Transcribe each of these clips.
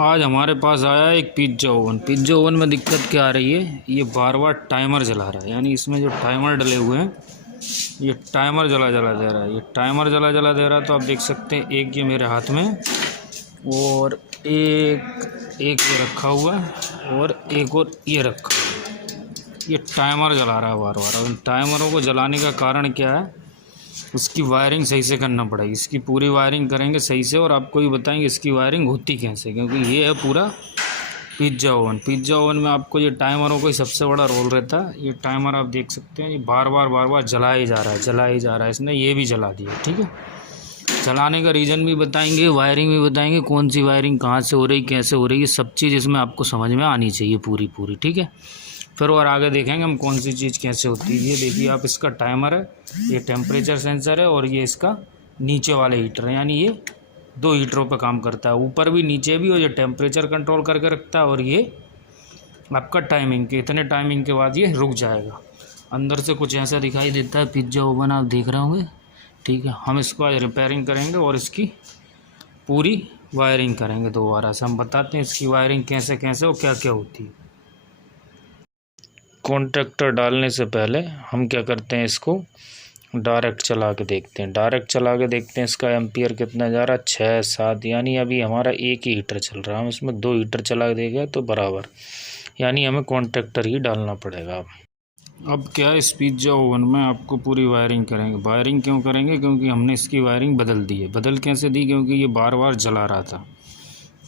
आज हमारे पास आया एक पिज्ज़ा ओवन। पिज्ज़ा ओवन में दिक्कत क्या आ रही है, ये बार बार टाइमर जला रहा है। यानी इसमें जो टाइमर डले हुए हैं ये टाइमर जला जला दे रहा है। ये टाइमर जला जला दे रहा है। तो आप देख सकते हैं एक ये मेरे हाथ में और एक ये रखा हुआ है और एक और ये रखा हुआ है। ये टाइमर जला रहा है बार बार। और इन टाइमरों को जलाने का कारण क्या है, उसकी वायरिंग सही से करना पड़ेगी। इसकी पूरी वायरिंग करेंगे सही से और आपको भी बताएंगे इसकी वायरिंग होती कैसे, क्योंकि ये है पूरा पिज्ज़ा ओवन। पिज्ज़ा ओवन में आपको ये टाइमरों का ही सबसे बड़ा रोल रहता है। ये टाइमर आप देख सकते हैं, ये बार बार जला ही जा रहा है। इसने ये भी जला दिया। ठीक है, चलाने का रीज़न भी बताएंगे, वायरिंग भी बताएंगे, कौन सी वायरिंग कहाँ से हो रही, कैसे हो रही है, सब चीज़ इसमें आपको समझ में आनी चाहिए पूरी। ठीक है, फिर और आगे देखेंगे हम कौन सी चीज़ कैसे होती है। ये देखिए आप, इसका टाइमर है, ये टेम्परेचर सेंसर है और ये इसका नीचे वाले हीटर है। यानी ये 2 हीटरों पे काम करता है, ऊपर भी नीचे भी। और ये टेम्परेचर कंट्रोल करके रखता है और ये आपका टाइमिंग के इतने टाइमिंग के बाद ये रुक जाएगा। अंदर से कुछ ऐसा दिखाई देता है पिज्ज़ा ओवन, आप देख रहे होंगे। ठीक है, हम इसको आज रिपेयरिंग करेंगे और इसकी पूरी वायरिंग करेंगे दोबारा से। हम बताते हैं इसकी वायरिंग कैसे कैसे और क्या क्या होती है। कॉन्टैक्टर डालने से पहले हम क्या करते हैं, इसको डायरेक्ट चला के देखते हैं। इसका एम्पियर कितना जा रहा है, 6 7। यानी अभी हमारा एक ही हीटर चल रहा है, हम इसमें 2 हीटर चला के देंगे तो बराबर। यानी हमें कॉन्टैक्टर ही डालना पड़ेगा। अब क्या, इस पिज्ज़ा ओवन में आपको पूरी वायरिंग करेंगे। वायरिंग क्यों करेंगे, क्योंकि हमने इसकी वायरिंग बदल दी है। बदल कैसे दी, क्योंकि ये बार बार जला रहा था,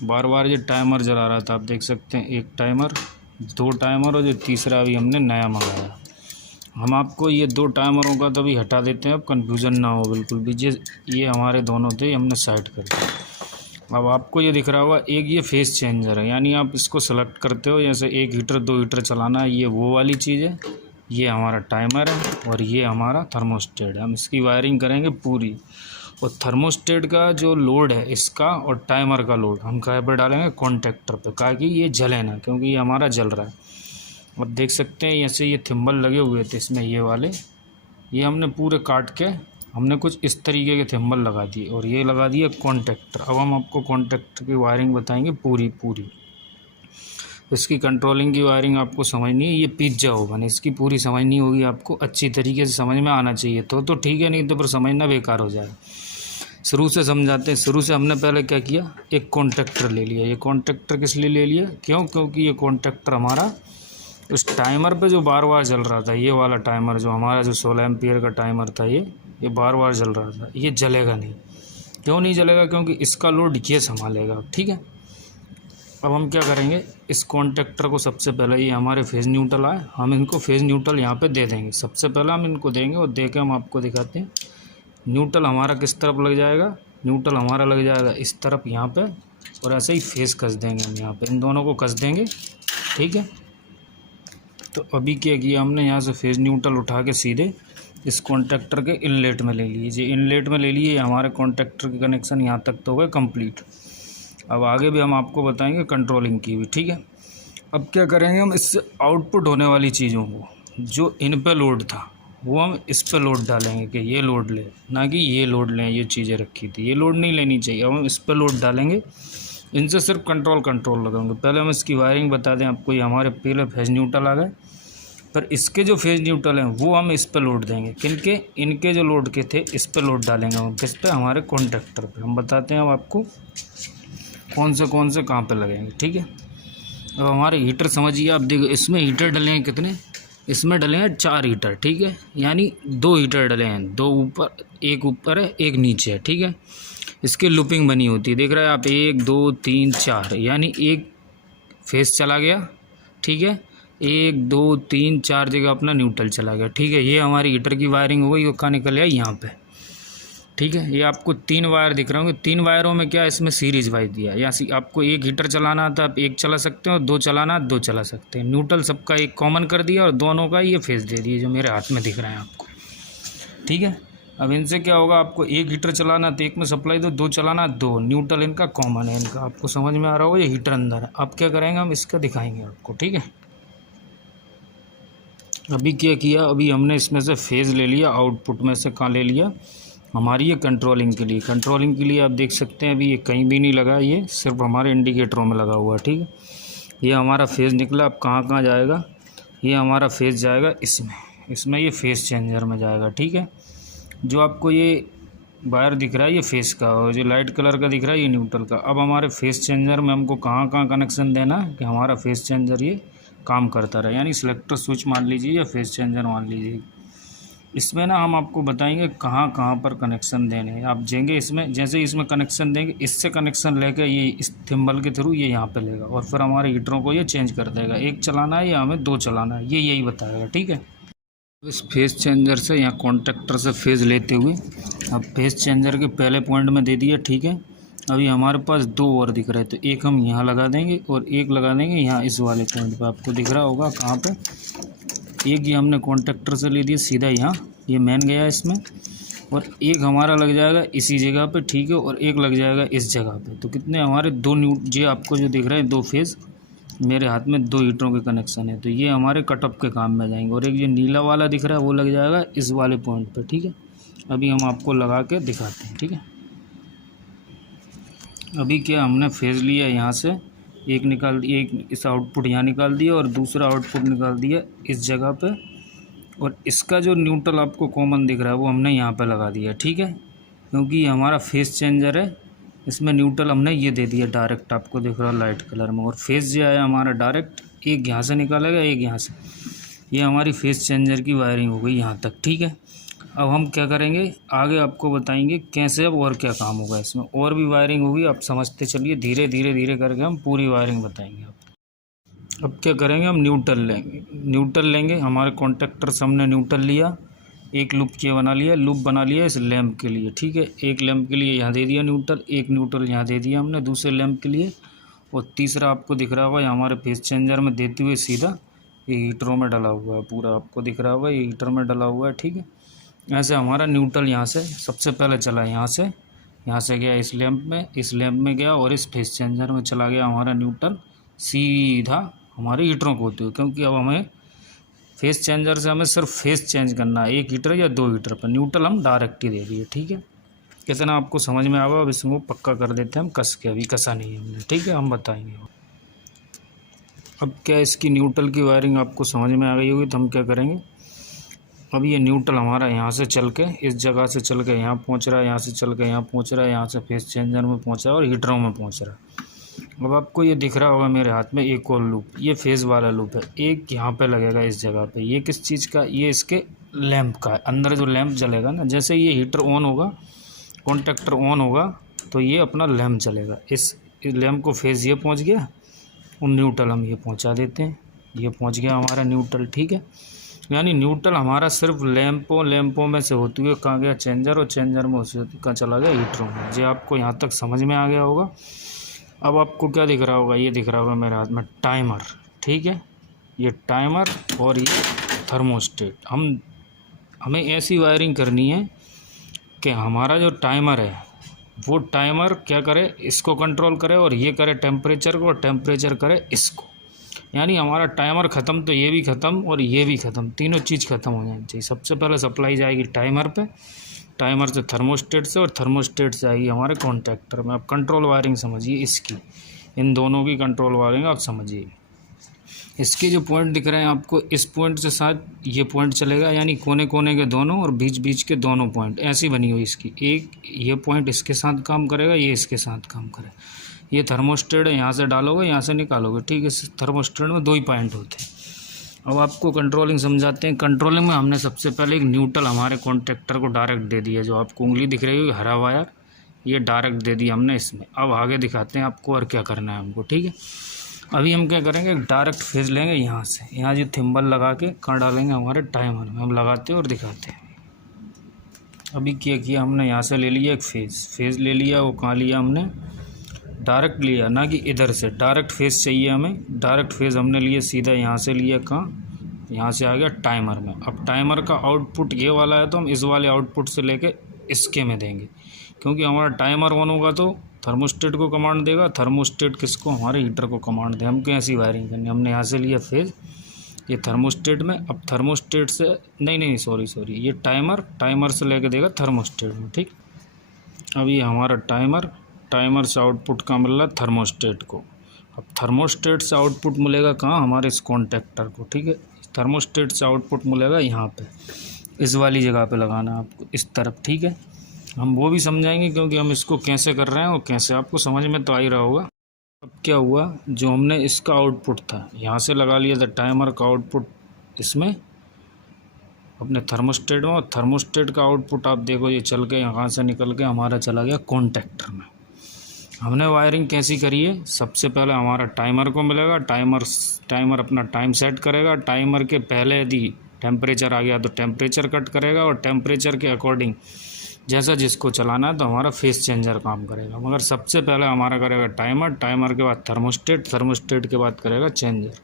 बार बार ये टाइमर जला रहा था। आप देख सकते हैं, एक टाइमर, 2 टाइमर और जो तीसरा अभी हमने नया मंगाया। हम आपको ये 2 टाइमरों का तो भी हटा देते हैं, अब कन्फ्यूज़न ना हो बिल्कुल भी। ये हमारे दोनों थे, हमने साइड कर दिया। अब आपको ये दिख रहा होगा, एक ये फेस चेंजर है। यानी आप इसको सेलेक्ट करते हो, जैसे 1 हीटर 2 हीटर चलाना है, ये वो वाली चीज़ है। ये हमारा टाइमर है और ये हमारा थर्मोस्टेट है। हम इसकी वायरिंग करेंगे पूरी। और थर्मोस्टेट का जो लोड है इसका और टाइमर का लोड हम कहाँ पर डालेंगे, कॉन्टैक्टर पे, ताकि ये जले ना, क्योंकि ये हमारा जल रहा है। और देख सकते हैं ऐसे ये थिम्बल लगे हुए थे इसमें, ये वाले, ये हमने पूरे काट के हमने कुछ इस तरीके के थिम्बल लगा दिए और ये लगा दिए कॉन्टैक्टर। अब हम आपको कॉन्टैक्टर की वायरिंग बताएंगे पूरी। इसकी कंट्रोलिंग की वायरिंग आपको समझनी है। ये पिज्ज़ा ओवन, इसकी पूरी समझनी होगी आपको, अच्छी तरीके से समझ में आना चाहिए तो ठीक है, नहीं तो फिर समझना बेकार हो जाए। शुरू से समझाते हैं। शुरू से हमने पहले क्या किया, एक कॉन्टैक्टर ले लिया। ये कॉन्टैक्टर किस लिए ले लिया, क्योंकि ये कॉन्टैक्टर हमारा उस टाइमर पे जो बार बार जल रहा था, ये वाला टाइमर जो हमारा जो 16 एम्पियर का टाइमर था, ये बार बार जल रहा था। ये जलेगा नहीं। क्यों नहीं जलेगा, क्योंकि इसका लोड ये संभालेगा। ठीक है, अब हम क्या करेंगे, इस कॉन्टैक्टर को सबसे पहले, ये हमारे फेज़ न्यूट्रल आए, हम इनको फेज़ न्यूट्रल यहाँ पे दे देंगे। सबसे पहले हम इनको देंगे और दे के हम आपको दिखाते हैं न्यूट्रल हमारा किस तरफ लग जाएगा। न्यूट्रल हमारा लग जाएगा इस तरफ यहाँ पे, और ऐसे ही फेस कस देंगे हम यहाँ पे, इन दोनों को कस देंगे। ठीक है, तो अभी क्या किया हमने, यहाँ से फेज़ न्यूट्रल उठा के सीधे इस कॉन्टैक्टर के इनलेट में ले लीजिए। इनलेट में ले लिए, हमारे कॉन्टैक्टर के कनेक्शन यहाँ तक तो हो गए कंप्लीट। अब आगे भी हम आपको बताएंगे कंट्रोलिंग की भी। ठीक है, अब क्या करेंगे, हम इससे आउटपुट होने वाली चीज़ों को, जो इन पे लोड था, वो हम इस पे लोड डालेंगे कि ये लोड ले, ना कि ये लोड लें। ये चीज़ें रखी थी, ये लोड नहीं लेनी चाहिए। अब हम इस पे लोड डालेंगे, इनसे सिर्फ कंट्रोल लगाएंगे। पहले हम इसकी वायरिंग बता दें आपको। ये हमारे पहले फेज़ न्यूट्रल आ गए, पर इसके जो फेज़ न्यूट्रल हैं वो हम इस पे लोड देंगे। किनके, इनके जो लोड के थे इस पे लोड डालेंगे हम। किस पे, हमारे कॉन्टैक्टर पे। हम बताते हैं अब आपको कौन से कहाँ पे लगेंगे। ठीक है, अब हमारे हीटर समझिए आप, देखो इसमें हीटर डले हैं कितने, इसमें डले हैं 4 हीटर। ठीक है, यानी 2 हीटर डले हैं, 2 ऊपर, एक ऊपर है एक नीचे है। ठीक है, इसकी लूपिंग बनी होती है, देख रहे हैं आप, 1 2 3 4, यानी एक फेस चला गया। ठीक है, 1 2 3 4 जगह अपना न्यूट्रल चला गया। ठीक है, ये हमारी हीटर की वायरिंग हो गई, वो कहाँ निकल गया, यहाँ पे। ठीक है, ये आपको 3 वायर दिख रहे होंगे। 3 वायरों में क्या, इसमें सीरीज वाइज दिया, या आपको 1 हीटर चलाना था आप 1 चला सकते हो, 2 चलाना 2 चला सकते हैं। न्यूट्रल सबका एक कॉमन कर दिया और दोनों का ये फेस दे दिए, जो मेरे हाथ में दिख रहे हैं आपको। ठीक है, अब इनसे क्या होगा, आपको 1 हीटर चलाना तो 1 में सप्लाई दो, 2 चलाना 2, न्यूट्रल इनका कॉमन है। इनका आपको समझ में आ रहा होगा, ये हीटर अंदर है। अब क्या करेंगे, हम इसका दिखाएंगे आपको। ठीक है, अभी क्या किया, अभी हमने इसमें से फेज़ ले लिया, आउटपुट में से कहाँ ले लिया, हमारी ये कंट्रोलिंग के लिए आप देख सकते हैं अभी ये कहीं भी नहीं लगा, ये सिर्फ हमारे इंडिकेटरों में लगा हुआ है। ठीक है, ये हमारा फेज़ निकला। अब कहाँ कहाँ जाएगा, ये हमारा फेज़ जाएगा इसमें ये फेज़ चेंजर में जाएगा। ठीक है, जो आपको ये वायर दिख रहा है ये फेस का, और जो लाइट कलर का दिख रहा है ये न्यूट्रल का। अब हमारे फेस चेंजर में हमको कहाँ कहाँ कनेक्शन देना है कि हमारा फेस चेंजर ये काम करता रहे, यानी सिलेक्टर स्विच मान लीजिए या फेस चेंजर मान लीजिए। इसमें ना हम आपको बताएंगे कहाँ कहाँ पर कनेक्शन देने हैं। आप देंगे इसमें, जैसे इसमें कनेक्शन देंगे, इससे कनेक्शन लेकर ये इस थिम्बल के थ्रू ये यहाँ पे लेगा और फिर हमारे हीटरों को ये चेंज कर देगा, एक चलाना है या हमें दो चलाना है, ये यही बताएगा। ठीक है, इस फेज़ चेंजर से यहाँ कॉन्टेक्टर से फेज़ लेते हुए अब फेज़ चेंजर के पहले पॉइंट में दे दिया। ठीक है, अभी हमारे पास दो और दिख रहे हैं, तो एक हम यहाँ लगा देंगे और एक लगा देंगे यहाँ इस वाले पॉइंट पे। आपको दिख रहा होगा कहाँ पे, एक ये हमने कॉन्टेक्टर से ले दिया सीधा यहाँ, ये मेन गया इसमें, और एक हमारा लग जाएगा इसी जगह पे। ठीक है, और एक लग जाएगा इस जगह पे। तो कितने हमारे दो ये आपको जो दिख रहे हैं दो फेज़, मेरे हाथ में दो हीटरों के कनेक्शन है, तो ये हमारे कटअप के काम में जाएंगे। और एक जो नीला वाला दिख रहा है वो लग जाएगा इस वाले पॉइंट पे। ठीक है, अभी हम आपको लगा के दिखाते हैं। ठीक है, अभी क्या हमने फेज़ लिया यहाँ से, एक निकाल दिया, एक इस आउटपुट यहाँ निकाल दिया और दूसरा आउटपुट निकाल दिया इस जगह पे, और इसका जो न्यूट्रल आपको कॉमन दिख रहा है वो हमने यहाँ पे लगा दिया। ठीक है, क्योंकि ये हमारा फेज़ चेंजर है, इसमें न्यूट्रल हमने ये दे दिया डायरेक्ट, आपको दिख रहा है लाइट कलर में। और फेज़ जो है हमारा डायरेक्ट एक यहाँ से निकालेगा एक यहाँ से, ये हमारी फेज़ चेंजर की वायरिंग हो गई यहाँ तक। ठीक है, अब हम क्या करेंगे आगे आपको बताएंगे कैसे अब और क्या काम होगा इसमें, और भी वायरिंग होगी, आप समझते चलिए, धीरे धीरे करके हम पूरी वायरिंग बताएंगे आपको। अब क्या करेंगे, हम न्यूट्रल लेंगे। हमारे कॉन्टेक्टर से हमने न्यूट्रल लिया, एक लूप बना लिया इस लैंप के लिए। ठीक है, एक लैंप के लिए यहाँ दे दिया न्यूट्रल, एक न्यूट्रल यहाँ दे दिया हमने दूसरे लैंप के लिए, और तीसरा आपको दिख रहा होगा हमारे फेस चेंजर में देते हुए सीधा ये हीटरों में डला हुआ है, पूरा आपको दिख रहा होगा ये हीटर में डला हुआ है। ठीक है, ऐसे हमारा न्यूट्रल यहाँ से सबसे पहले चला, यहाँ से गया इस लैंप में गया और इस फेस चेंजर में चला गया हमारा न्यूट्रल सीधा हमारे हीटरों को होते हुए। क्योंकि अब हमें फेस चेंजर से हमें सिर्फ फेस चेंज करना है, एक हीटर या दो हीटर पर, न्यूट्रल हम डायरेक्ट ही दे दिए। ठीक है, कितना आपको समझ में आवा, अब इसको पक्का कर देते हैं हम कस के, अभी कसा नहीं है हमने। ठीक है, हम बताएंगे। अब क्या इसकी न्यूट्रल की वायरिंग आपको समझ में आ गई होगी, तो हम क्या करेंगे, अब ये न्यूट्रल हमारा यहाँ से चल के इस जगह से चल के यहाँ पहुँच रहा है, यहाँ से चल के यहाँ पहुँच रहा है, यहाँ से फेस चेंजर में पहुँच रहा है और हीटरों में पहुँच रहा है। अब आपको ये दिख रहा होगा मेरे हाथ में एक और लूप, ये फेज़ वाला लूप है, एक यहाँ पे लगेगा इस जगह पे। ये किस चीज़ का, ये इसके लैंप का है, अंदर जो लैंप जलेगा ना, जैसे ये हीटर ऑन होगा, कॉन्टेक्टर ऑन होगा, तो ये अपना लैंप जलेगा। इस लैंप को फेज़ ये पहुँच गया, उन न्यूट्रल हम ये पहुँचा देते हैं, ये पहुँच गया हमारा न्यूट्रल। ठीक है, यानी न्यूट्रल हमारा सिर्फ लैंपों में से होते हुए कहाँ गया, चेंजर, और चेंजर में उसे कहाँ चला गया, हीटरों में। जो आपको यहाँ तक समझ में आ गया होगा। अब आपको क्या दिख रहा होगा, ये दिख रहा होगा मेरे हाथ में टाइमर। ठीक है, ये टाइमर और ये थर्मोस्टेट। हमें ऐसी वायरिंग करनी है कि हमारा जो टाइमर है वो टाइमर क्या करे, इसको कंट्रोल करे, और ये करे टेम्परेचर को, और टेम्परेचर करे इसको। यानी हमारा टाइमर ख़त्म तो ये भी ख़त्म और ये भी ख़त्म, तीनों चीज़ ख़त्म हो जानी चाहिए। सबसे पहले सप्लाई जाएगी टाइमर पे, टाइमर से थर्मोस्टेट से, और थर्मोस्टेट से आएगी हमारे कॉन्टेक्टर में। आप कंट्रोल वायरिंग समझिए इसकी, इन दोनों की कंट्रोल वायरिंग आप समझिए। इसके जो पॉइंट दिख रहे हैं आपको, इस पॉइंट से साथ ये पॉइंट चलेगा, यानी कोने कोने के दोनों और बीच बीच के दोनों पॉइंट, ऐसी बनी हुई इसकी। एक ये पॉइंट इसके साथ काम करेगा, ये इसके साथ काम करेगा। ये थर्मोस्टेट है, यहाँ से डालोगे यहाँ से निकालोगे। ठीक है, इस थर्मोस्टेट में दो ही पॉइंट होते हैं। अब आपको कंट्रोलिंग समझाते हैं। कंट्रोलिंग में हमने सबसे पहले एक न्यूट्रल हमारे कॉन्टेक्टर को डायरेक्ट दे दिया, जो आपको उंगली दिख रही होगी हरा वायर, ये डायरेक्ट दे दिया हमने इसमें। अब आगे दिखाते हैं आपको और क्या करना है हमको। ठीक है, अभी हम क्या करेंगे, डायरेक्ट फेज लेंगे यहाँ से, यहाँ जो थिम्बल लगा के कहाँ डालेंगे, हमारे टाइमर में हम लगाते हैं और दिखाते हैं। अभी क्या किया हमने, यहाँ से ले लिया एक फेज़ ले लिया, वो कहाँ लिया हमने, डायरेक्ट लिया, ना कि इधर से। डायरेक्ट फेज़ चाहिए हमें, डायरेक्ट फेज़ हमने लिए सीधा यहाँ से लिया, कहाँ, यहाँ से आ गया टाइमर में। अब टाइमर का आउटपुट ये वाला है, तो हम इस वाले आउटपुट से लेके इसके में देंगे, क्योंकि हमारा टाइमर ऑन होगा तो थर्मोस्टेट को कमांड देगा, थर्मोस्टेट किसको, हमारे हीटर को कमांड दे। हमको ऐसी वायरिंग करनी। हमने यहाँ से लिया फेज़, ये थर्मोस्टेट में, अब थर्मोस्टेट से नहीं सॉरी ये टाइमर से लेके देगा थर्मोस्टेट में, ठीक। अब ये हमारा टाइमर से आउटपुट कहाँ मिल रहा है, थर्मोस्टेट को। अब थर्मोस्टेट से आउटपुट मिलेगा कहाँ, हमारे इस कॉन्टेक्टर को, ठीक है। थर्मोस्टेट से आउटपुट मिलेगा यहाँ पे, इस वाली जगह पे लगाना है आपको, इस तरफ, ठीक है। हम वो भी समझाएंगे क्योंकि हम इसको कैसे कर रहे हैं और कैसे, आपको समझ में तो आ ही रहा होगा। अब क्या हुआ, जो हमने इसका आउटपुट था यहाँ से लगा लिया था टाइमर का आउटपुट इसमें अपने थर्मोस्टेट में, और थर्मोस्टेट का आउटपुट आप देखो ये चल के यहाँ से निकल के हमारा चला गया कॉन्टेक्टर में। हमने वायरिंग कैसी करी है, सबसे पहले हमारा टाइमर को मिलेगा, टाइमर अपना टाइम सेट करेगा। टाइमर के पहले यदि टेम्परेचर आ गया तो टेम्परेचर कट करेगा, और टेम्परेचर के अकॉर्डिंग जैसा जिसको चलाना है तो हमारा फेस चेंजर काम करेगा। मगर सबसे पहले हमारा करेगा टाइमर के बाद थर्मोस्टेट के बाद करेगा चेंजर।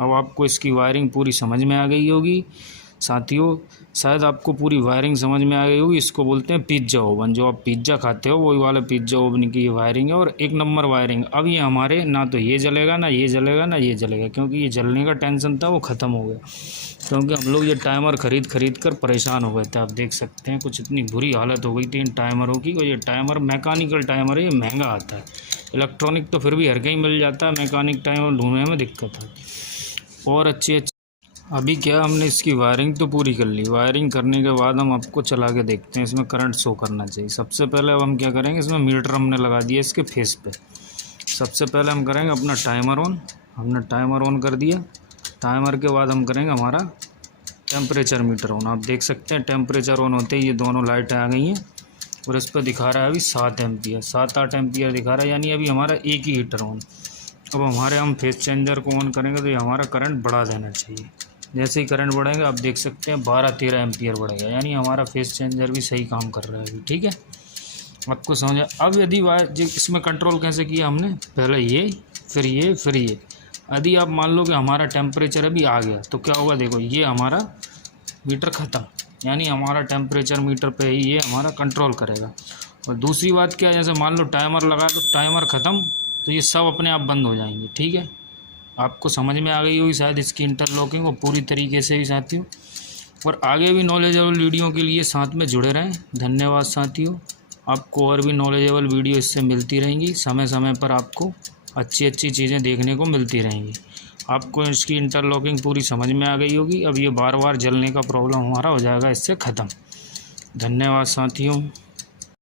अब आपको इसकी वायरिंग पूरी समझ में आ गई होगी साथियों, शायद आपको पूरी वायरिंग समझ में आ गई होगी। इसको बोलते हैं पिज्ज़ा ओवन, जो आप पिज्ज़ा खाते हो वही वाला पिज्ज़ा ओवन की ये वायरिंग है, और एक नंबर वायरिंग। अब ये हमारे ना तो ये जलेगा ना ये जलेगा ना ये जलेगा, क्योंकि ये जलने का टेंशन था वो ख़त्म हो गया, क्योंकि हम लोग ये टाइमर खरीद कर परेशान हो गए थे। आप देख सकते हैं कुछ इतनी बुरी हालत हो गई थी इन टाइमरों की। और ये टाइमर मैकेनिकल टाइमर है, ये महंगा आता है। इलेक्ट्रॉनिक तो फिर भी हर कहीं मिल जाता है, मैकेनिक टाइमर ढूंढने में दिक्कत है। और अच्छी अभी क्या, हमने इसकी वायरिंग तो पूरी कर ली। वायरिंग करने के बाद हम आपको चला के देखते हैं, इसमें करंट शो करना चाहिए। सबसे पहले अब हम क्या करेंगे, इसमें मीटर हमने लगा दिया इसके फेस पे। सबसे पहले हम करेंगे अपना टाइमर ऑन, हमने टाइमर ऑन कर दिया। टाइमर के बाद हम करेंगे हमारा टेम्परेचर मीटर ऑन। आप देख सकते हैं टेम्परेचर ऑन होते ही ये दोनों लाइटें आ गई हैं, और इस पर दिखा रहा है अभी 7-8 एम्पियर दिखा रहा है, यानी अभी हमारा एक ही हीटर ऑन। अब हम फेस चेंजर को ऑन करेंगे तो ये हमारा करंट बढ़ा देना चाहिए। जैसे ही करंट बढ़ेगा आप देख सकते हैं 12-13 एम्पियर बढ़ेगा, यानी हमारा फेस चेंजर भी सही काम कर रहा है अभी, ठीक है। आपको समझा। अब यदि इसमें कंट्रोल कैसे किया हमने, पहले ये फिर ये। यदि आप मान लो कि हमारा टेम्परेचर अभी आ गया तो क्या होगा, देखो ये हमारा मीटर ख़त्म, यानी हमारा टेम्परेचर मीटर पे ही ये हमारा कंट्रोल करेगा। और दूसरी बात क्या है, जैसे मान लो टाइमर लगा तो टाइमर ख़त्म तो ये सब अपने आप बंद हो जाएंगे, ठीक है। आपको समझ में आ गई होगी शायद इसकी इंटरलॉकिंग और पूरी तरीके से भी साथियों। और आगे भी नॉलेजेबल वीडियो के लिए साथ में जुड़े रहें। धन्यवाद साथियों। आपको और भी नॉलेजेबल वीडियो इससे मिलती रहेंगी, समय समय पर आपको अच्छी चीज़ें देखने को मिलती रहेंगी। आपको इसकी इंटरलॉकिंग पूरी समझ में आ गई होगी। अब ये बार बार जलने का प्रॉब्लम हमारा हो जाएगा इससे ख़त्म। धन्यवाद साथियों।